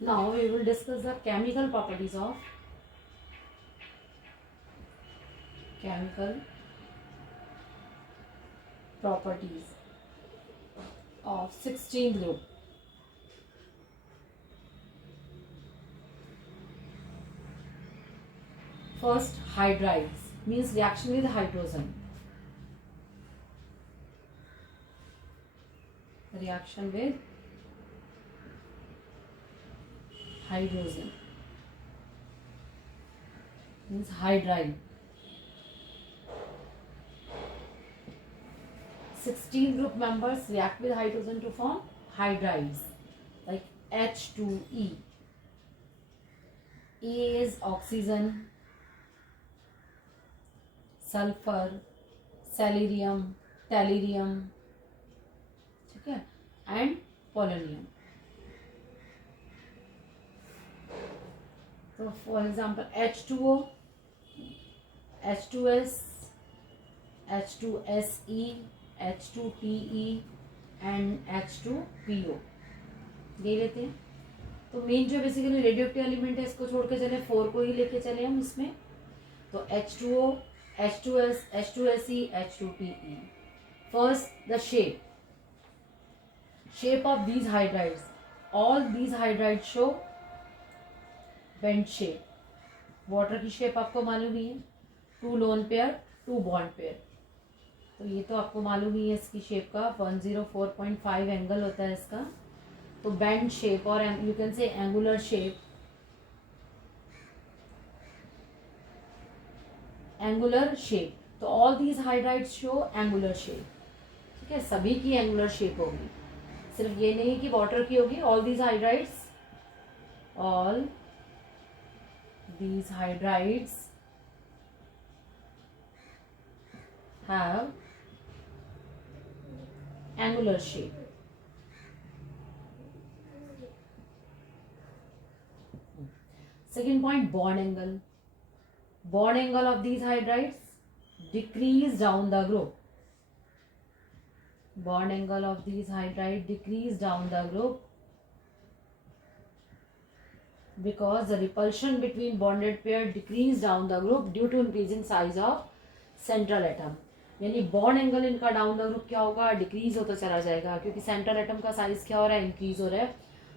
Now we will discuss the chemical properties of chemical properties of 16th group. First, hydrides means reaction with hydrogen. Reaction with hydrogen means hydride. 16 group members react with hydrogen to form hydrides like H2E. A is oxygen, sulfur, selenium, tellurium, ठीक है, and polonium. So for example, H2O, H2S, H2SE, H2PE and H2PO ले लेते हैं. तो main जो basically radio active element है इसको छोड़ के चले, 4 को ही लेके चले हम इसमें. तो H2O, H2S, H2SE, H2PE. First, the shape of these hydrides. All these hydrides show bent shape. Water की शेप आपको मालूम ही है, 2 लोन पेयर 2 बॉन्ड पेयर. तो ये तो आपको मालूम ही है इसकी शेप का 104.5 एंगल होता है इसका. तो बेंड शेप और you can say angular shape, angular shape. तो all these hydrides show angular shape. ठीक है, सभी की एंगुलर शेप होगी, सिर्फ ये नहीं कि वाटर की होगी. All these hydrides have angular shape. Second point, bond angle. Bond angle of these hydrides decrease down the group. Bond angle of these hydrides decrease down the group because the repulsion between bonded pair decrease down the group due to increasing size of central atom. यानी bond angle इनका down the group क्या होगा, decrease होता चला जाएगा क्योंकि central atom का size क्या हो रहा है, इंक्रीज हो रहा है.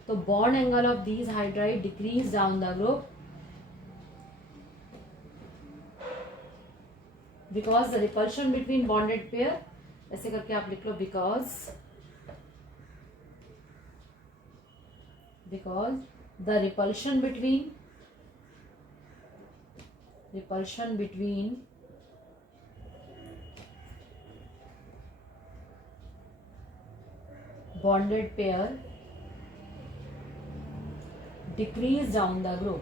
तो bond angle of these hydride decrease down the group because the repulsion between bonded pair. ऐसे करके आप लिख लो, because the repulsion between bonded pair decrease down the group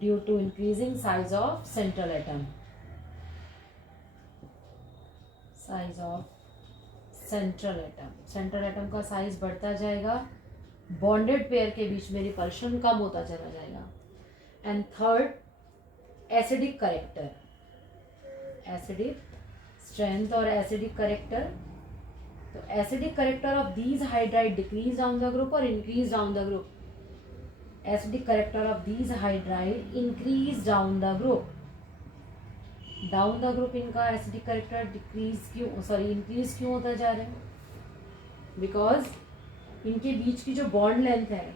due to increasing size of central atom. Central atom का size बढ़ता जाएगा, bonded pair के बीच में रिपल्शन कम होता चला जाएगा. And third, acidic character, acidic strength और एसिडिक करेक्टर. तो acidic character of these hydride decrease down the group और increase down the group. Acidic character of these hydride increase down the group. Down the group इनका acidic character increase क्यों होता जा रहा है, because इनके बीच की जो बॉन्ड लेंथ है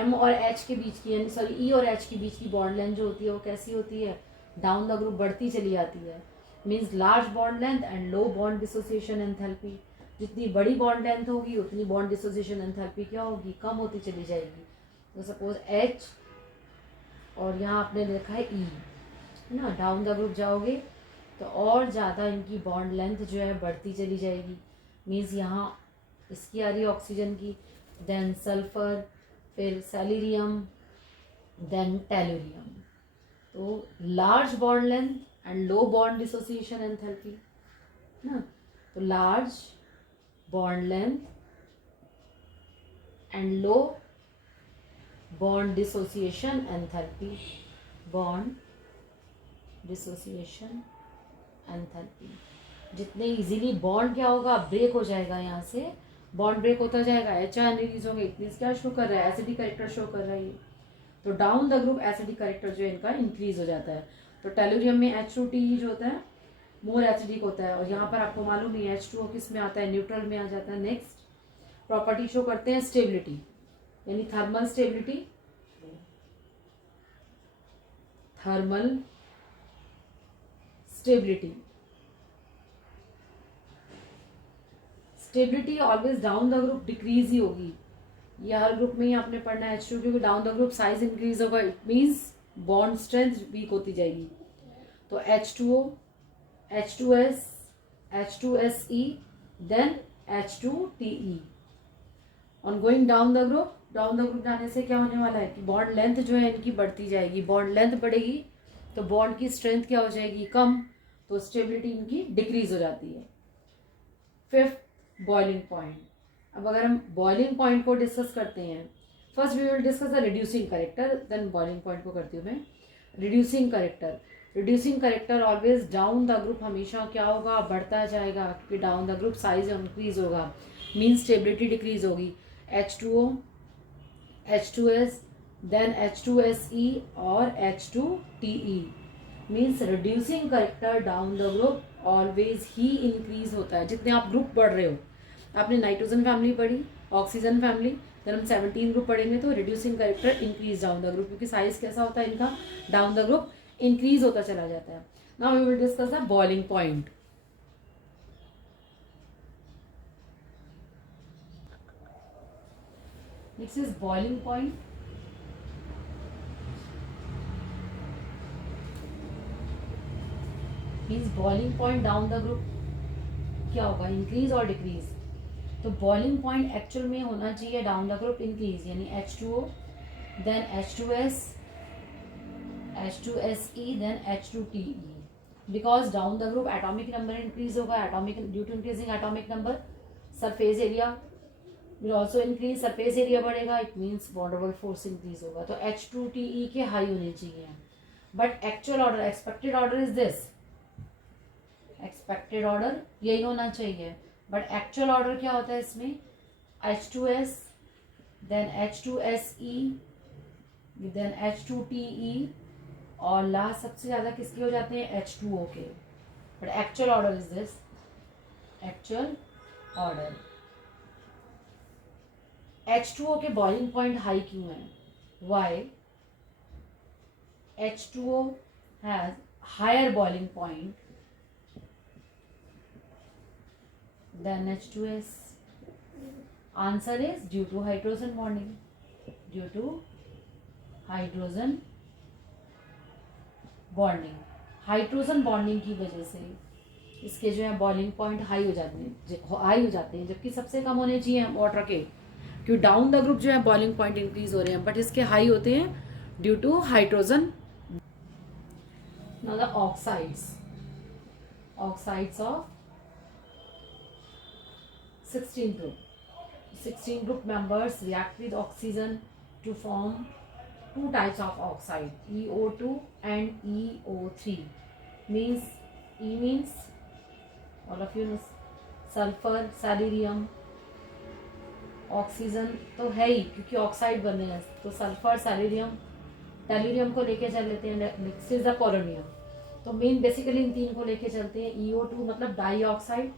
M और H के बीच की, यानी E और H के बीच की बॉन्ड लेंथ जो होती है वो कैसी होती है, डाउन द ग्रुप बढ़ती चली जाती है. Means large bond length and low bond dissociation enthalpy. जितनी बड़ी बॉन्ड लेंथ होगी उतनी बॉन्ड डिसोसिएशन एंथैल्पी क्या होगी, कम होती चली जाएगी. तो सपोज H और यहाँ आपने देखा है E है ना, डाउन द ग्रुप जाओगे तो और ज़्यादा इनकी बॉन्ड लेंथ जो है बढ़ती चली जाएगी. मीन्स यहाँ इसकी आ रही है ऑक्सीजन की, देन सल्फर, फिर सेलेनियम, देन टेलुरियम. तो large bond length and low bond dissociation enthalpy ना. तो large bond length and low bond dissociation enthalpy. Bond dissociation, enthalpy. जितने इजीली बॉन्ड क्या होगा, ब्रेक हो जाएगा, यहाँ से बॉन्ड ब्रेक होता जाएगा, HI रिलीज होंगे। इतनी क्या शो कर रहा है, एसिडिक कैरेक्टर शो कर रहा है ये। तो down the group acidic character जो है इनका इंक्रीज हो जाता है। तो टेलुरियम में H2TE जो होता है मोर एसिडिक होता है, और यहाँ पर आपको मालूम ही H2O किस में आता है, न्यूट्रल में आ जाता है। नेक्स्ट प्रॉपर्टी शो करते हैं स्टेबिलिटी, यानी thermal stability. Thermal stability, stability always down the group decrease ही होगी। ये हर ग्रुप में ही आपने पढ़ना है H2, क्योंकि down the group size increase होगा, it means bond strength weak होती जाएगी। तो H2O, H2S, H2SE, then H2TE। On going down the group, down the group जाने से क्या होने वाला है कि बॉन्ड लेंथ जो है इनकी बढ़ती जाएगी। बॉन्ड लेंथ बढ़ेगी तो बॉन्ड की स्ट्रेंथ क्या हो जाएगी, कम, तो स्टेबिलिटी इनकी डिक्रीज हो जाती है। Fifth, boiling point. अब अगर हम बॉइलिंग पॉइंट को डिस्कस करते हैं, first we will discuss the reducing character, then boiling point को करती हूँ मैं। Reducing character, reducing character always down the group हमेशा क्या होगा, बढ़ता जाएगा, क्योंकि down the group size increase होगा, मीन स्टेबिलिटी डिक्रीज होगी। H2O, H2S, देन H2SE और H2TE। Means reducing character down the group always ही इंक्रीज होता है। जितने आप ग्रुप पढ़ रहे हो, आपने नाइट्रोजन फैमिली पढ़ी, ऑक्सीजन फैमिली, देन हम 17 ग्रुप पढ़ेंगे, तो reducing character increase down the group, क्योंकि साइज कैसा होता है इनका, डाउन द ग्रुप इंक्रीज होता चला जाता है। Now we will discuss the boiling point. Next is boiling point. Means boiling point down the group क्या होगा, इंक्रीज और डिक्रीज। तो बॉइलिंग पॉइंट एक्चुअल में होना चाहिए डाउन द ग्रुप इंक्रीज, यानी H2O, then H2S, H2SE, then H2TE। Because down the group atomic number increase होगा, atomic due to increasing atomic number, surface area will also increase, surface area बढ़ेगा, it means bondable force increase होगा। तो H2TE के high होने चाहिए, but actual order, expected order is this, expected order यही होना चाहिए, बट एक्चुअल ऑर्डर क्या होता है इसमें, H2S, then H2SE, then H2TE, और लास्ट सबसे ज्यादा किसके हो जाते हैं, H2O के। But actual order is this, actual order. H2O के बॉइलिंग पॉइंट हाई क्यों है, why H2O has higher boiling point than H2S? Answer is due to hydrogen bonding. Due to hydrogen bonding. Hydrogen bonding की वजह से इसके जो है boiling point high हो जाते हैं, जबकि सबसे कम होने चाहिए वाटर के, क्योंकि डाउन द ग्रुप जो है बॉइलिंग पॉइंट इंक्रीज हो रहे हैं, बट इसके हाई होते हैं due to hydrogen. Now the oxides, oxides of 16 group. 16 group members react with oxygen to form two types of oxide, EO2 and EO3. Means E means all of you know sulfur, salarium, oxygen तो है ही क्योंकि oxide बने हैं, तो sulphur, सैलेरियम, tellurium को लेके चल लेते हैं, नेक्स्ट इज द पोलोनियम। तो मेन बेसिकली इन तीन को लेके चलते हैं। EO2 मतलब डाई ऑक्साइड।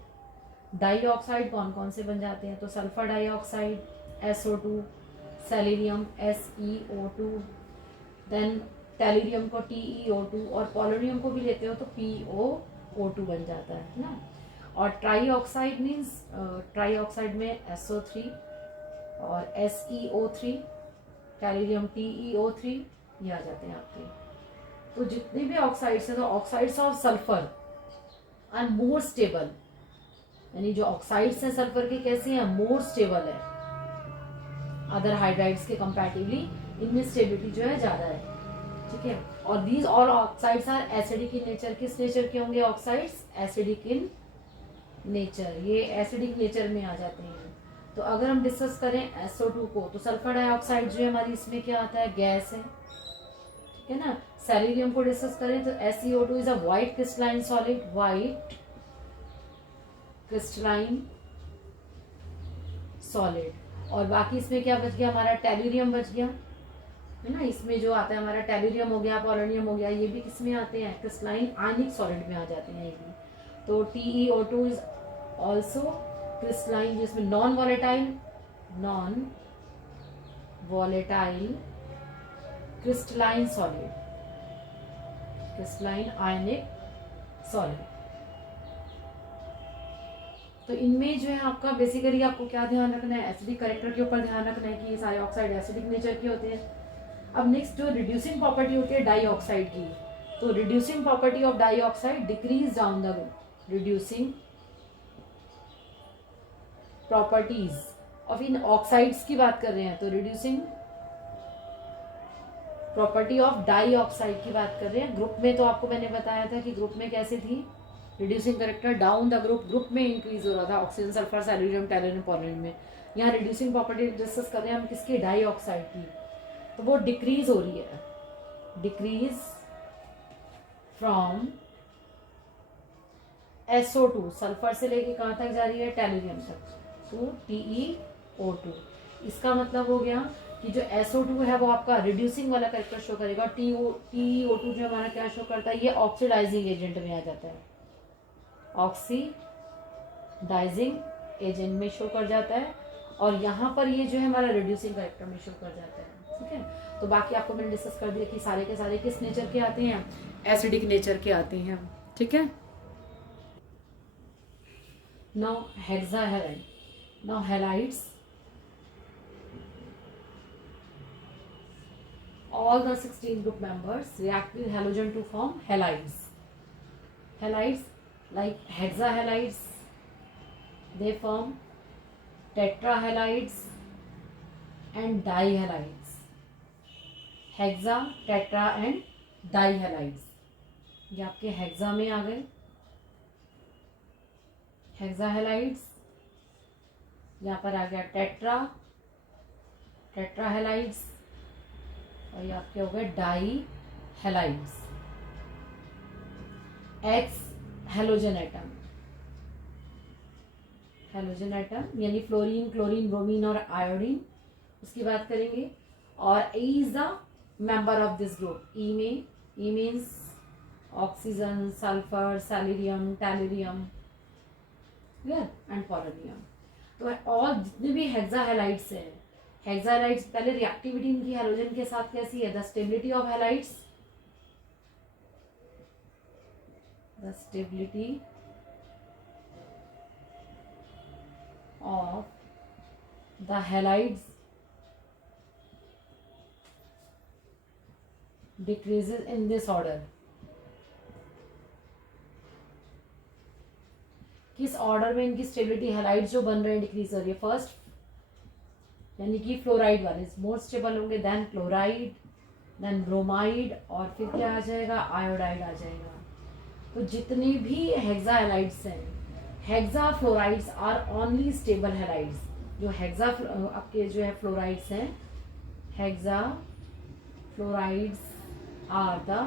डाई ऑक्साइड कौन कौन से बन जाते हैं, तो sulphur dioxide SO2, selenium SeO2, then tellurium को TeO2, और पोलोनियम को भी लेते हो तो POO2 बन जाता है ना। और try oxide means try oxide में SO3 और SeO3, टेलुरियम TeO3, ये आ जाते हैं आपके। तो जितने भी ऑक्साइड्स हैं, तो oxides of sulphur are more stable, यानी जो ऑक्साइड्स हैं सल्फर के कैसे हैं, मोर स्टेबल है अदर हाइड्राइड्स के कंपैरेटिवली, इनमें स्टेबिलिटी जो है ज्यादा है, ठीक है। और these all oxides are acidic in nature. किस नेचर के होंगे ऑक्साइड्स, एसिडिक इन नेचर, ये एसिडिक नेचर में आ जाते हैं। तो अगर हम डिस्कस करें SO2 को, तो सल्फर डाइऑक्साइड जो है हमारी इसमें क्या आता है, गैस है, ठीक है ना। सैलिरियम को डिस्कस करें तो SiO2 is a white crystalline solid, white crystalline solid. और बाकी इसमें क्या बच गया हमारा, टेल्यूरियम बच गया है ना। इसमें जो आता है हमारा टेल्यूरियम हो गया, पोलोनियम हो गया, ये भी किसमें आते हैं, क्रिस्टलाइन आयनिक सॉलिड में आ जाते हैं ये भी। तो TeO2 इज ऑल्सो क्रिस्टलाइन, जिसमें non volatile crystalline solid, crystalline आयनिक सॉलिड। तो इनमें जो है आपका बेसिकली आपको क्या ध्यान रखना है, एसिडिक करेक्टर के ऊपर ध्यान रखना है कि ये सारे ऑक्साइड एसिडिक नेचर के होते हैं। अब नेक्स्ट जो रिड्यूसिंग प्रॉपर्टी होती है डाइऑक्साइड की, तो reducing property of dioxide decrease down the reducing properties of in oxides की बात कर रहे हैं, तो रिड्यूसिंग प्रॉपर्टी ऑफ डाइऑक्साइड की बात कर रहे हैं। ग्रुप में तो आपको मैंने बताया था कि ग्रुप में कैसे थी, reducing character down the group में इंक्रीज हो रहा था, ऑक्सीजन, सल्फर, सैल्यूरियम, टेल्यूरियम, पोलोनियम में। यहाँ रिड्यूसिंग प्रॉपर्टी डिस्कस कर रहे हैं हम किसकी, डाइऑक्साइड की, तो वो डिक्रीज हो रही है, डिक्रीज फ्रॉम SO2 सल्फर से लेके कहाँ तक जा रही है, टेल्यूरियम तक, तो TeO2। इसका मतलब हो गया कि जो SO2 है वो आपका रिड्यूसिंग वाला करेक्टर शो करेगा, TeO2 जो हमारा क्या शो करता है, ये ऑक्सीडाइजिंग एजेंट में आ जाता है, ऑक्सीडाइजिंग एजेंट में शो कर जाता है, और यहाँ पर ये जो है हमारा रिड्यूसिंग करेक्टर में शो कर जाता है। ठीक है, तो बाकी आपको मैंने डिस्कस कर दिया कि सारे के सारे किस नेचर के आते हैं, एसिडिक नेचर के आते हैं। ठीक है, now hexahalide, now halides, all the 16 group members react with halogen to form halides. Halides like hexahalides, they form tetrahalides and dihalides. Hexa, tetra and dihalides, ये आपके हेक्सा में आ गए, हेक्साहैलाइड्स। यहाँ पर आ गया टेट्राहैलाइड्स, और ये आपके हो गए dihalides. X halogen atom, halogen atom यानी फ्लोरीन, क्लोरीन, ब्रोमीन और आयोडीन, उसकी बात करेंगे। और E is the member of this group. E में, E means oxygen, sulphur, selenium, tellurium and polonium. तो और जितने भी हेक्साहैलाइड्स हैं, हेक्साहैलाइड्स पहले रिएक्टिविटी इनकी हेलोजन के साथ कैसी है, the stability of halides, the stability of the halides decreases in this order। किस ऑर्डर में इनकी स्टेबिलिटी, हैलाइड्स जो बन रहे हैं डिक्रीज हो रही है। फर्स्ट यानी कि फ्लोराइड वाले मोर स्टेबल होंगे, देन क्लोराइड, देन ब्रोमाइड, और फिर क्या आ जाएगा, आयोडाइड आ जाएगा। तो जितने भी हेक्साहैलाइड्स हैं, hexa fluorides are only stable halides. जो हेक्सा आपके जो है फ्लोराइड्स हैं, hexa fluorides are the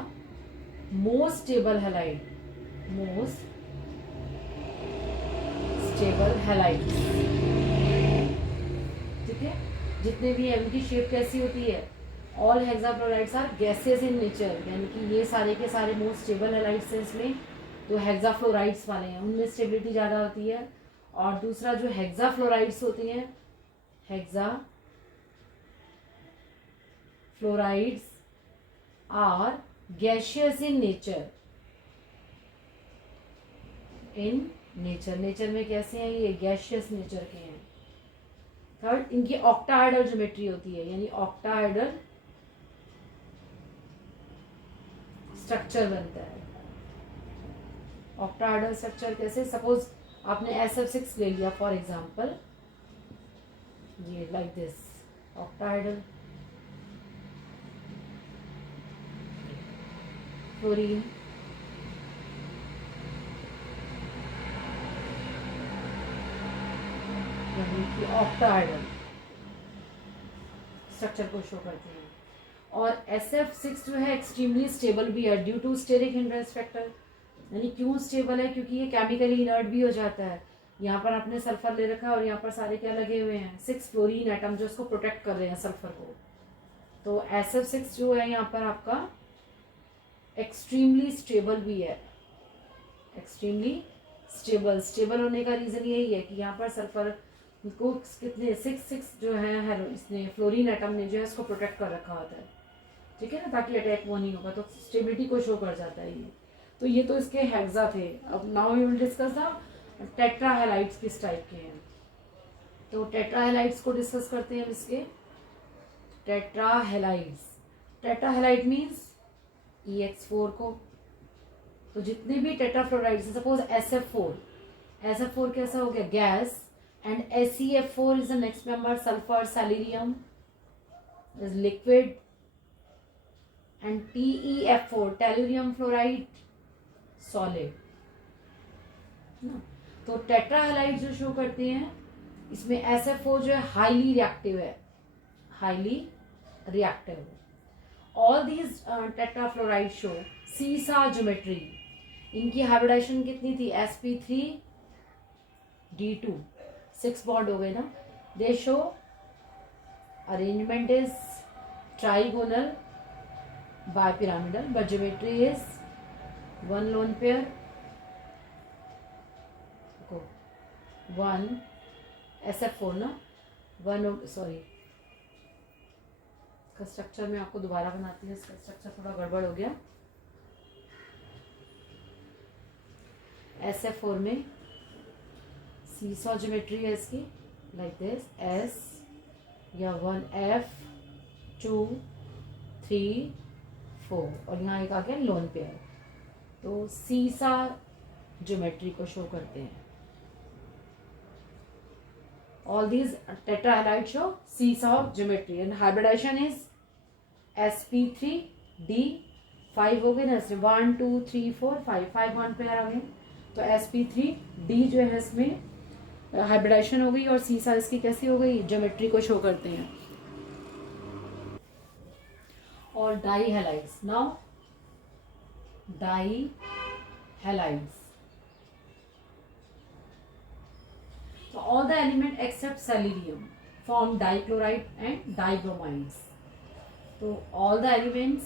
most stable halide, most stable halides। ठीक है, जितने भी है उनकी शेप कैसी होती है, all hexafluorides are gases in nature, यानी कि ये सारे के सारे मोस्ट स्टेबल हैलाइड्स हैं। इसमें जो हेक्साफ्लोराइड्स वाले हैं उनमें स्टेबिलिटी ज़्यादा होती है। और दूसरा जो हेक्साफ्लोराइड्स होती हैं, hexafluorides are gaseous in nature, in nature, nature में कैसे हैं ये, गैशियस नेचर के हैं। थर्ड, इनकी ऑक्टाहेड्रल ज्योमेट्री होती है, यानी ऑक्टाहेड्रल स्ट्रक्चर बनता है। ऑक्टाहेड्रल स्ट्रक्चर कैसे, सपोज आपने SF6 ले लिया फॉर एग्जांपल, ये लाइक दिस ऑक्टाहेड्रल, फ्लोरीन, यानी कि ऑक्टाहेड्रल स्ट्रक्चर को शो करते हैं। और SF6 जो है एक्सट्रीमली स्टेबल भी है due to steric hindrance factor. यानी क्यों स्टेबल है, क्योंकि ये केमिकली इनर्ट भी हो जाता है। यहाँ पर आपने सल्फर ले रखा है और यहाँ पर सारे क्या लगे हुए हैं, 6 फ्लोरीन एटम जो उसको प्रोटेक्ट कर रहे हैं सल्फर को। तो SF6 जो है यहाँ पर आपका एक्सट्रीमली स्टेबल भी है, एक्सट्रीमली स्टेबल। स्टेबल होने का रीज़न यही है कि यहाँ पर सल्फर को कितने 6 जो है इसने फ्लोरीन एटम ने जो है इसको प्रोटेक्ट कर रखा होता है, ठीक है ना, ताकि अटैक वो नहीं होगा। तो स्टेबिलिटी को शो कर जाता है ये। तो ये तो इसके हेक्सा थे। अब now we will discuss the tetrahalides किस टाइप के हैं। तो टेट्राहेलाइड्स को डिस्कस करते हैं। इसके टेट्राहेलाइड्स, टेट्राहेलाइड मीन्स EX4 को, तो जितने भी टेट्राफ्लोराइड्स, सपोज SF4 कैसा हो गया, gas, and SeF4 is the next member, sulphur selenium is liquid, and TeF4 tellurium fluoride solid. तो टेट्राहेलाइड जो शो करते हैं इसमें SF4 जो है हाईली रिएक्टिव है, highly reactive. All these tetrafluoride show सीसा ज्योमेट्री। इनकी हाइब्रिडाइजेशन कितनी थी, sp3d2, 6 बॉन्ड हो गए ना। दे show arrangement is trigonal bipyramidal, but geometry is 1 lone pair, 1 SF4 ना, 1 सॉरी इसका स्ट्रक्चर मैं आपको दोबारा बनाती हूँ, इसका स्ट्रक्चर थोड़ा गड़बड़ हो गया। SF4 में सीसॉ ज्योमेट्री है इसकी, लाइक दिस, S या 1F 2 3 4, और यहाँ एक आ गया लोन पेयर। तो सीसा ज्योमेट्री को शो करते हैं। All these tetrahalides show seesaw geometry and hybridization is sp3d5 हो गए ना, 1 2 3 4 5 बॉन्ड पेयर आ गए। तो sp3d जो है इसमें हाइब्रिडाइजेशन हो गई, और सीसा इसकी कैसी हो गई, ज्योमेट्री को शो करते हैं। और dihalides, now dihalides, so all the element except selenium form dichloride and dibromides. So all the elements,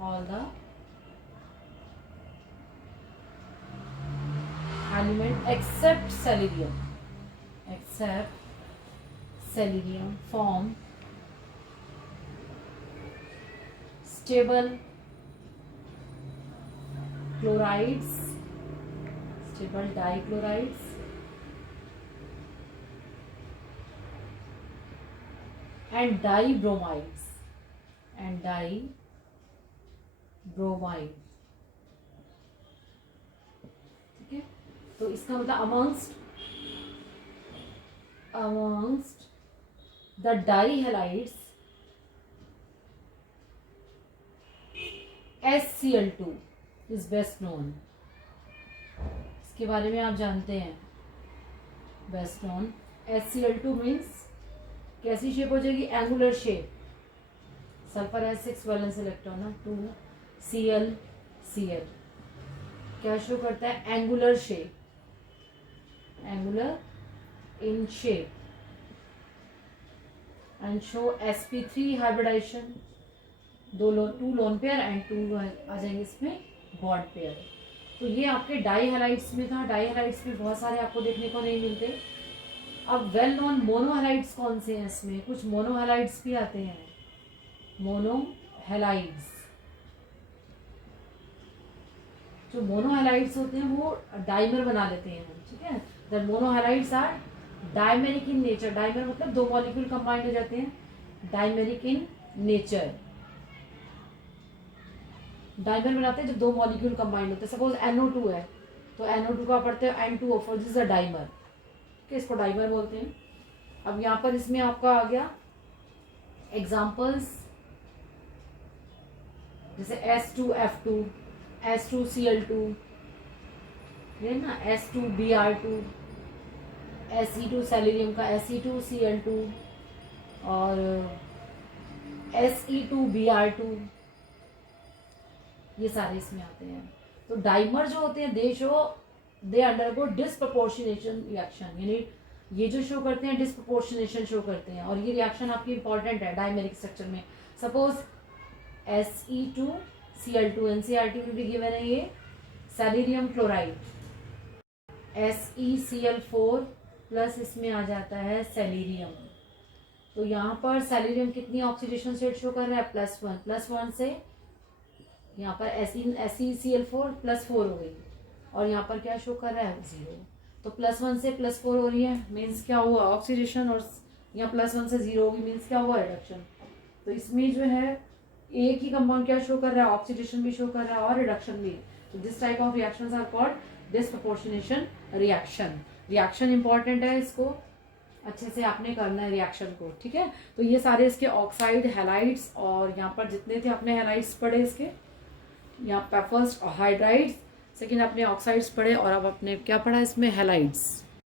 all the element except selenium form stable chlorides, stable dichlorides, and dibromides, ठीक है। तो इसका मतलब amongst the dihalides HCl2 is best known। इसके बारे में आप जानते हैं, बेस्ट नोन। HCl2 मीन्स कैसी शेप हो जाएगी, एंगुलर शेप। सल्फर है 6 वैलेंस इलेक्ट्रॉन ना, 2 Cl क्या शो करता है, angular shape, angular in shape, and show sp3 hybridisation, 2 lone pair and 2 आ जाएंगे इसमें बॉन्ड पेयर। तो ये आपके डाई हैलाइड्स में था। डाई हैलाइड्स में बहुत सारे आपको देखने को नहीं मिलते। अब वेल नोन मोनोहैलाइड्स कौन से हैं, इसमें कुछ मोनोहैलाइड्स भी आते हैं। मोनोहैलाइड्स, जो मोनोहैलाइड्स होते हैं वो डाइमर बना लेते हैं, ठीक है। The monohalides are dimeric in nature. Dimer मतलब 2 मॉलिक्यूल कंबाइंड हो जाते हैं, डाइमेरिक इन नेचर। डाइमर बनाते हैं जब 2 मॉलिक्यूल कंबाइंड होते हैं। सपोज NO2 है तो NO2 का पढ़ते हैं N2O4, this is a dimer, इसको डाइमर बोलते हैं। अब यहाँ पर इसमें आपका आ गया एग्जाम्पल्स, जैसे S2F2, S2Cl2, ये ना S2Br2, Se2 सेलेनियम का, Se2Cl2, और Se2Br2, ये सारे इसमें आते हैं। तो डाइमर जो होते हैं दे अंडरगो डिस्प्रपोर्शनेशन रिएक्शन, यानी ये जो शो करते हैं डिस्प्रपोर्शनेशन शो करते हैं, और ये रिएक्शन आपकी इंपॉर्टेंट है डाइमेरिक स्ट्रक्चर में। सपोज Se2Cl2, एनसीईआरटी में भी गिवन है ये, सैलिरियम क्लोराइड SeCl4 प्लस इसमें आ जाता है सैलिरियम। तो यहाँ पर सैलिरियम कितनी ऑक्सीडेशन स्टेट शो कर रहा है, +1 से यहाँ पर SeCl4 +4 हो गई, और यहाँ पर क्या शो कर रहा है 0। तो +1 से +4 हो रही है, मीन्स क्या हुआ ऑक्सीडेशन, और यहाँ +1 से 0 होगी, मीन्स क्या हुआ रिडक्शन। तो इसमें जो है एक ही कंपाउंड क्या शो कर रहा है, ऑक्सीडेशन भी शो कर रहा है और रिडक्शन भी। तो this type of reactions are called disproportionation reaction. Reaction important है, इसको अच्छे से आपने करना है रिएक्शन को, ठीक है। तो ये सारे इसके ऑक्साइड हैलाइड्स, और यहाँ पर जितने थे अपने हैलाइड्स पढ़े इसके, यहाँ पर फर्स्ट हाइड्राइड्स, सेकेंड अपने ऑक्साइड्स पढ़े, और अब अपने क्या पढ़ा इसमें हैलाइड्स।